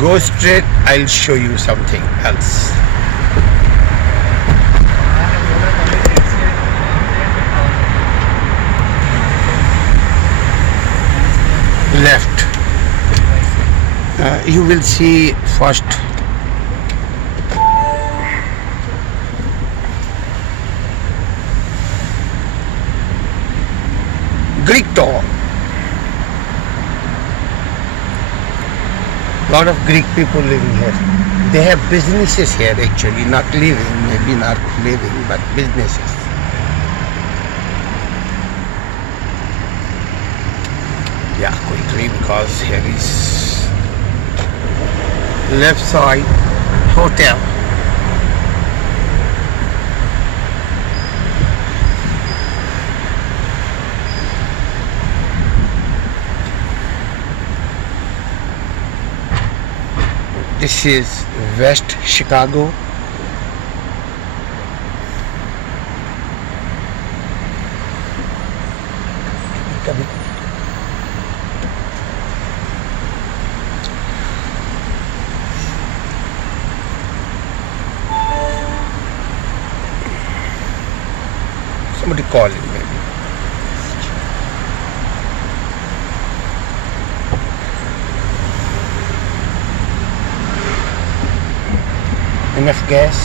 Go straight, I'll show you something else. Left. You will see first Greek town. Lot of Greek people living here. They have businesses here actually, not living, maybe not living, but businesses. Yeah, quickly because here is left side hotel. This is West Chicago. Somebody calling maybe. Enough gas.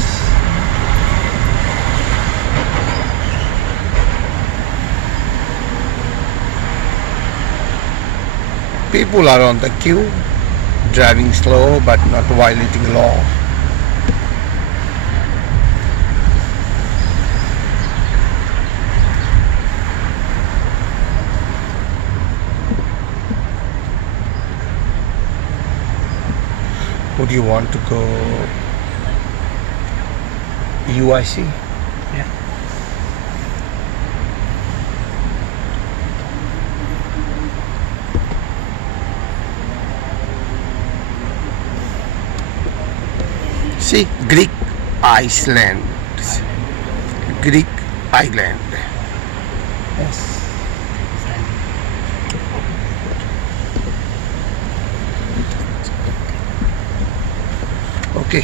People are on the queue, driving slow but not violating law. Would you want to go UIC? Yeah. See, Greek Iceland. Greek island. Yes. Okay.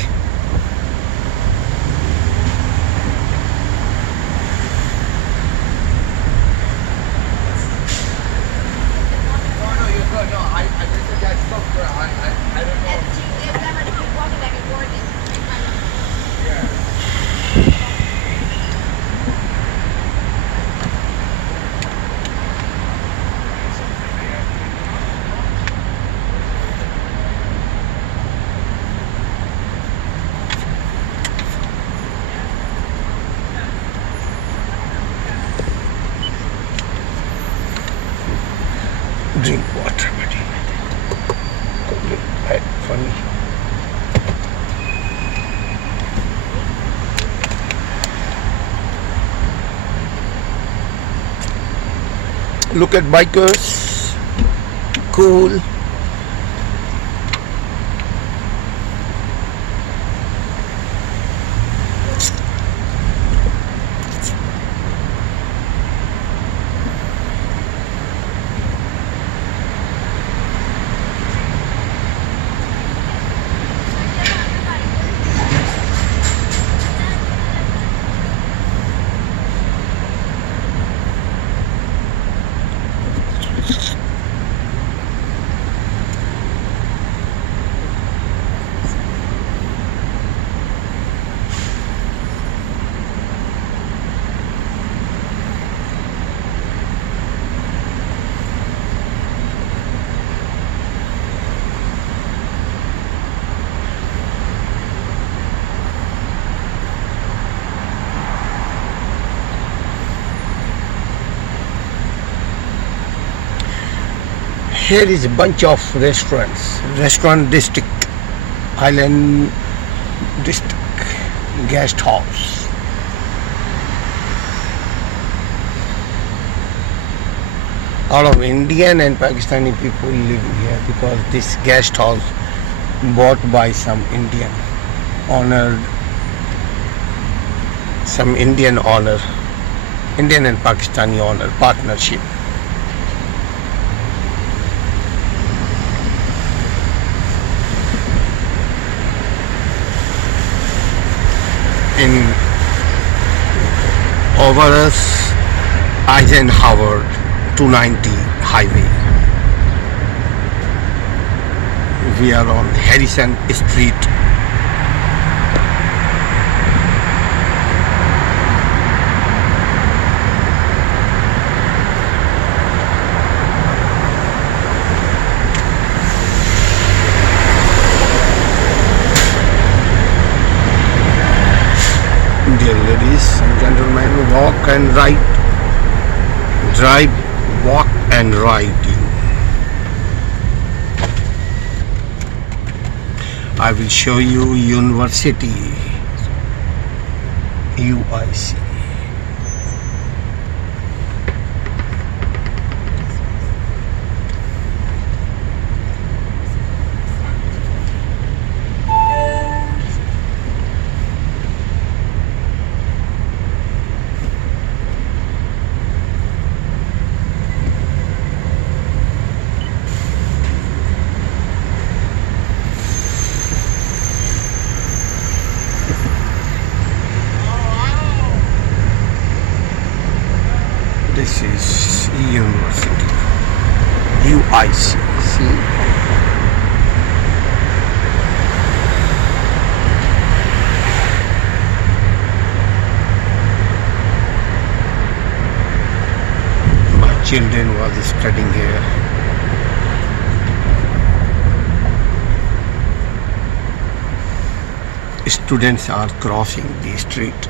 Drink water, buddy. Bad funny. Look at bikers. Cool. Here is a bunch of restaurants. Restaurant district, Island district, guest house. All of Indian and Pakistani people live here because this guest house bought by some Indian owner, some Indian owner, Indian and Pakistani owner partnership. in over us Eisenhower 290 highway. We are on Harrison Street. Dear ladies and gentlemen, walk and ride, drive, walk and riding. I will show you University UIC. This is University UIC. See? My children was studying here. Students are crossing the street.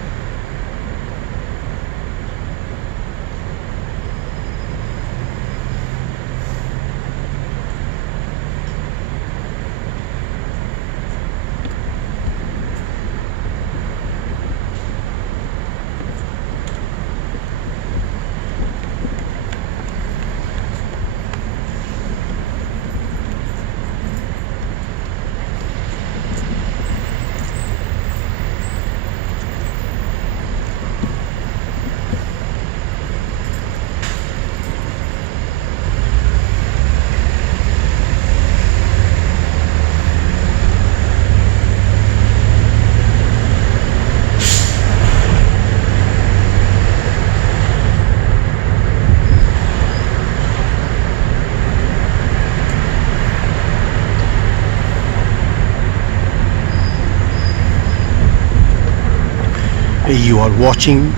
You are watching,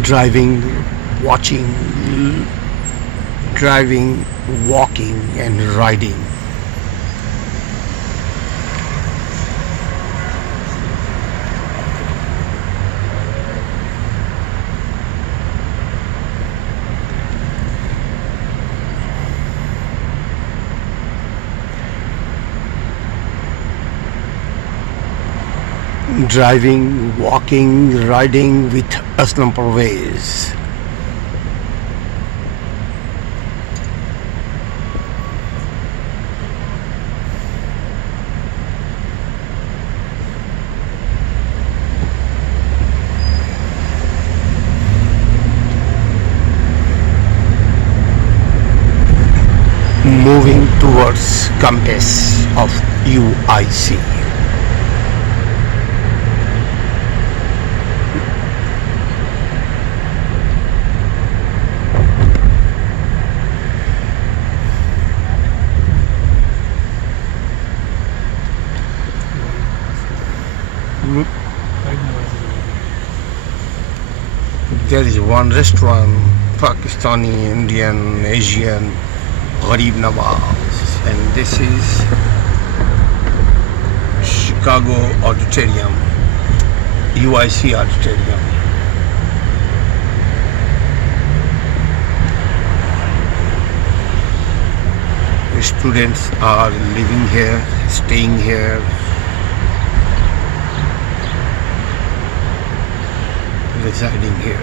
driving, watching, driving, walking and riding. Driving, walking, riding with Aslam Parvez. Moving towards campus of UIC. There is one restaurant, Pakistani, Indian, Asian, Gharib Nawaz, and this is Chicago Auditorium, UIC Auditorium. Students are living here, staying here, residing here.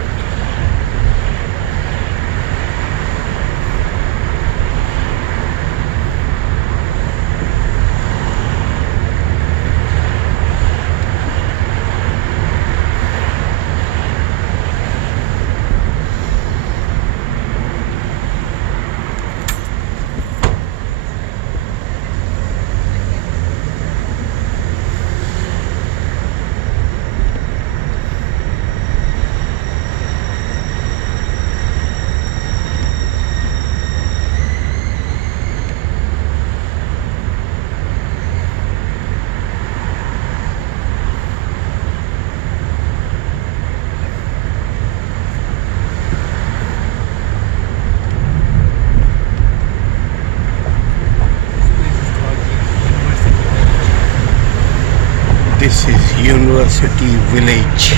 This is University Village.